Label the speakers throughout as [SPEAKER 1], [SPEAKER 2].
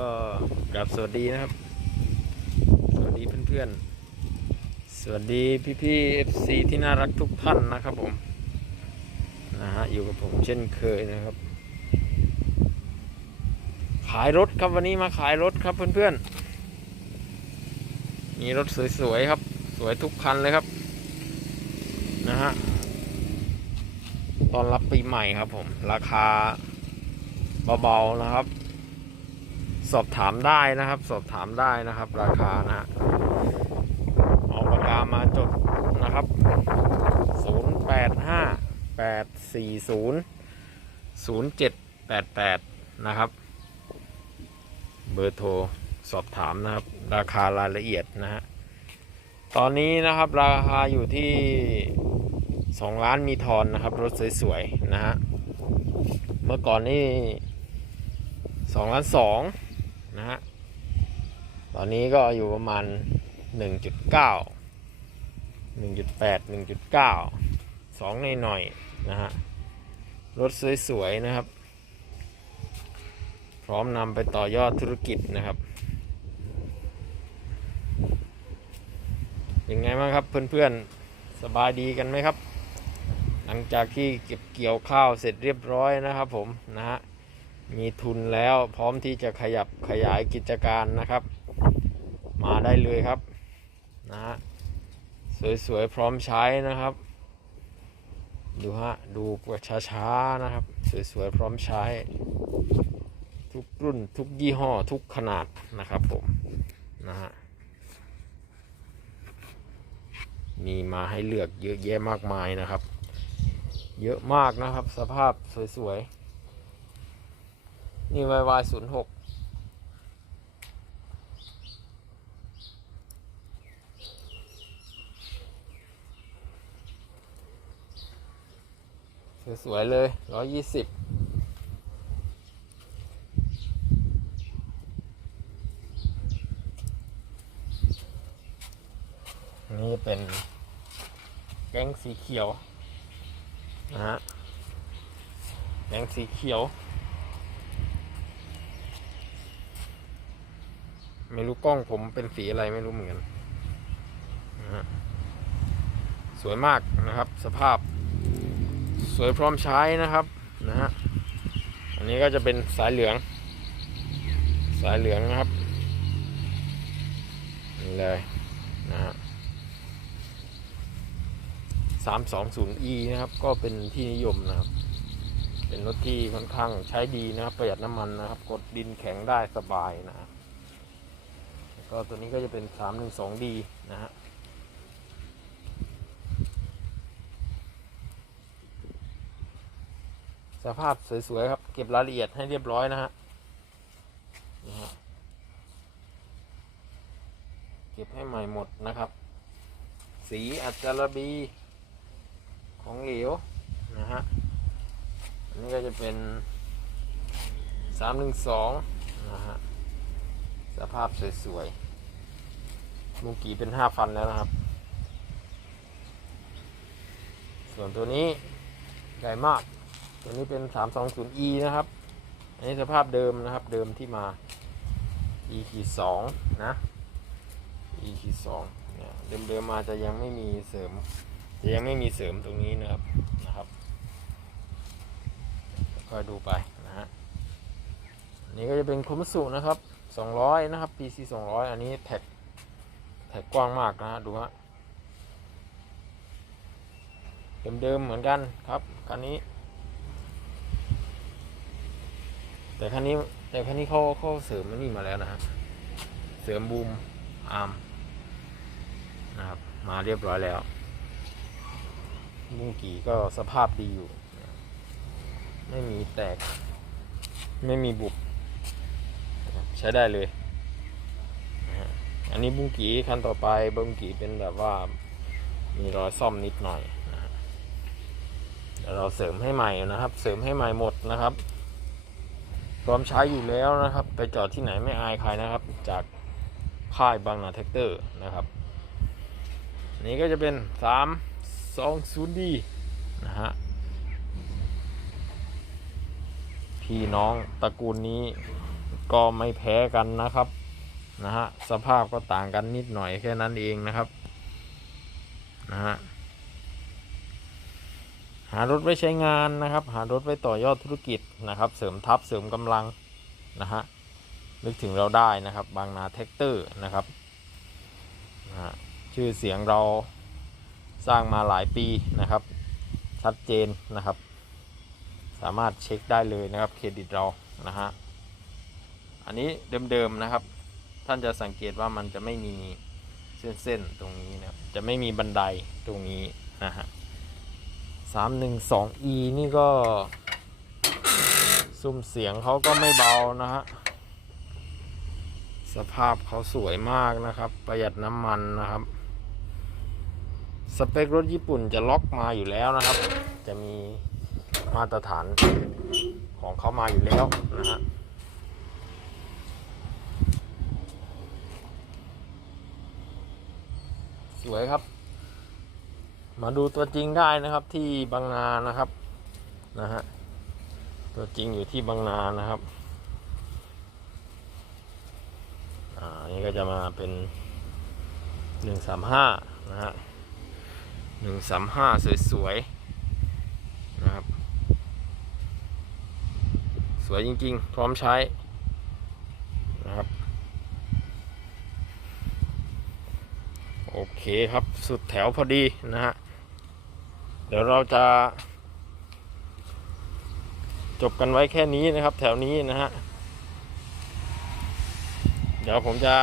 [SPEAKER 1] ก็กราบสวัสดีนะครับ สวัสดีเพื่อนๆ สวัสดีพี่ๆ FC ที่น่ารักทุกท่านนะครับผม นะฮะอยู่กับผมเช่นเคยนะครับ ขายรถครับวันนี้มาขายรถครับเพื่อนๆ มีรถสวยๆครับ สวยทุกคันเลยครับ นะฮะตอนรับปีใหม่ครับผม ราคาเบาๆนะครับ สอบถามได้นะครับ สอบถามได้นะครับ ราคานะฮะเอาปากกามาจดนะครับ 0 8 5 8 4 0 0 7 8 8 นะครับ เบอร์โทรสอบถามนะครับ ราคารายละเอียดนะฮะตอนนี้นะครับราคาอยู่ที่2ล้านมีทอนนะครับ รถสวยๆ นะฮะ เมื่อก่อนนี่2ล้าน2 นะฮะ ตอนนี้ก็อยู่ประมาณ 1.9 1.8 1.9 2ในหน่อยๆนะฮะ รถสวยๆนะครับ พร้อมนำไปต่อยอดธุรกิจนะครับเป็นไงบ้างครับเพื่อนๆ สบายดีกันไหมครับ หลังจากที่เก็บเกี่ยวข้าวเสร็จเรียบร้อยนะครับผมนะฮะ มีทุนแล้วพร้อมที่จะขยับขยายกิจการนะครับ มาได้เลยครับนะฮะสวยๆพร้อมใช้นะครับ ดูฮะดูช้าๆนะครับ สวยๆพร้อมใช้ ทุกรุ่นทุกยี่ห้อทุกขนาดนะครับผมนะฮะมีมาให้เลือกเยอะแยะมากมายนะครับ เยอะมากนะครับสภาพสวยๆ นี่ YY ศูนย์หกสวยๆเลยร้อยยี่สิบนี่เป็นแก๊งสีเขียวนะฮะแดงสีเขียว ไม่รู้กล้องผมเป็นสีอะไรไม่รู้เหมือนกันสวยมากนะครับ สภาพ สวยพร้อมใช้นะครับนะฮะอันนี้ก็จะเป็นสายเหลือง สายเหลืองนะครับนี่เลยนะฮะ 320e นะครับ ก็เป็นที่นิยมนะครับ เป็นรถที่ค่อนข้างใช้ดีนะครับ ประหยัดน้ำมันนะครับ กดดินแข็งได้สบายนะครับ ก็ตัวนี้ก็จะเป็น 312d นะฮะสภาพสวยๆครับ เก็บรายละเอียดให้เรียบร้อยนะฮะเก็บให้ใหม่หมดนะครับ สีอัจจารบีของเหลวนะฮะอันนี้ก็จะเป็น 312 นะฮะ สภาพสวยๆมุงกีเป็น5ฟันแล้วนะครับ ส่วนตัวนี้ใหญ่มาก ตัวนี้เป็น 320e นะครับ อันนี้สภาพเดิมนะครับ เดิมที่มา e ขีด2นะ e ขีด2เนี่ยเดิมๆมาจะยังไม่มีเสริม จะยังไม่มีเสริมตรงนี้นะครับนะครับก็ดูไปนะฮะนี่ก็จะเป็นคุมสุนะครับ 200 นะครับ PC 200 อันนี้แท็กแท็กกว้างมากนะฮะดูฮะเดิมๆเหมือนกันครับคันนี้ แต่คันนี้แต่คันนี้เขาเขาเสริมอันนี่มาแล้วนะฮะเสริมบูมอาร์มนะครับมาเรียบร้อยแล้วมุงกี่ก็สภาพดีอยู่ ไม่มีแตก ไม่มีบุบ ใช้ได้เลย อันนี้บุ้งกีคันต่อไปบุ้งกีเป็นแบบว่ามีรอยซ่อมนิดหน่อยนะเราเสริมให้ใหม่นะครับ เสริมให้ใหม่หมดนะครับพร้อมใช้อยู่แล้วนะครับ ไปจอดที่ไหนไม่อายใครนะครับ จากค่ายบางนาแท็กเตอร์นะครับนนี้ก็จะเป็นสาม 20D นะฮะพี่น้องตระกูลนี้ ก็ไม่แพ้กันนะครับนะฮะสภาพก็ต่างกันนิดหน่อยแค่นั้นเองนะครับนะฮะหารถไว้ใช้งานนะครับ หารถไว้ต่อยอดธุรกิจนะครับ เสริมทัพเสริมกำลังนะฮะนึกถึงเราได้นะครับ บางนาแท็กเตอร์นะครับนะฮะชื่อเสียงเราสร้างมาหลายปีนะครับ ชัดเจนนะครับ สามารถเช็คได้เลยนะครับ เครดิตเรานะฮะ อันนี้เดิมๆนะครับ ท่านจะสังเกตว่ามันจะไม่มีเส้นๆตรงนี้นะครับ จะไม่มีบันไดตรงนี้นะฮะสามหนึ่งสอง e นี่ก็ซุ้มเสียงเขาก็ไม่เบานะฮะ สภาพเขาสวยมากนะครับ ประหยัดน้ำมันนะครับ สเปครถญี่ปุ่นจะล็อกมาอยู่แล้วนะครับ จะมีมาตรฐานของเขามาอยู่แล้วนะฮะ สวยครับ มาดูตัวจริงได้นะครับที่บางนานะครับนะฮะตัวจริงอยู่ที่บางนานะครับอ่านนี้ก็จะมาเป็นหนึ่งสามห้านะฮะหนึ่งสามห้าสวยๆนะครับ สวยจริงๆ พร้อมใช้นะครับ โอ เคครับสุดแถวพอดีนะฮะ เดี๋ยวเราจะ จบกันไว้แค่นี้นะครับ แถวนี้นะฮะ เดี๋ยวผมจะ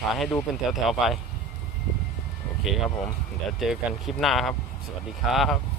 [SPEAKER 1] ถ่ายให้ดูเป็นแถวๆไป โอเคครับผม เดี๋ยวเจอกันคลิปหน้าครับ สวัสดีครับ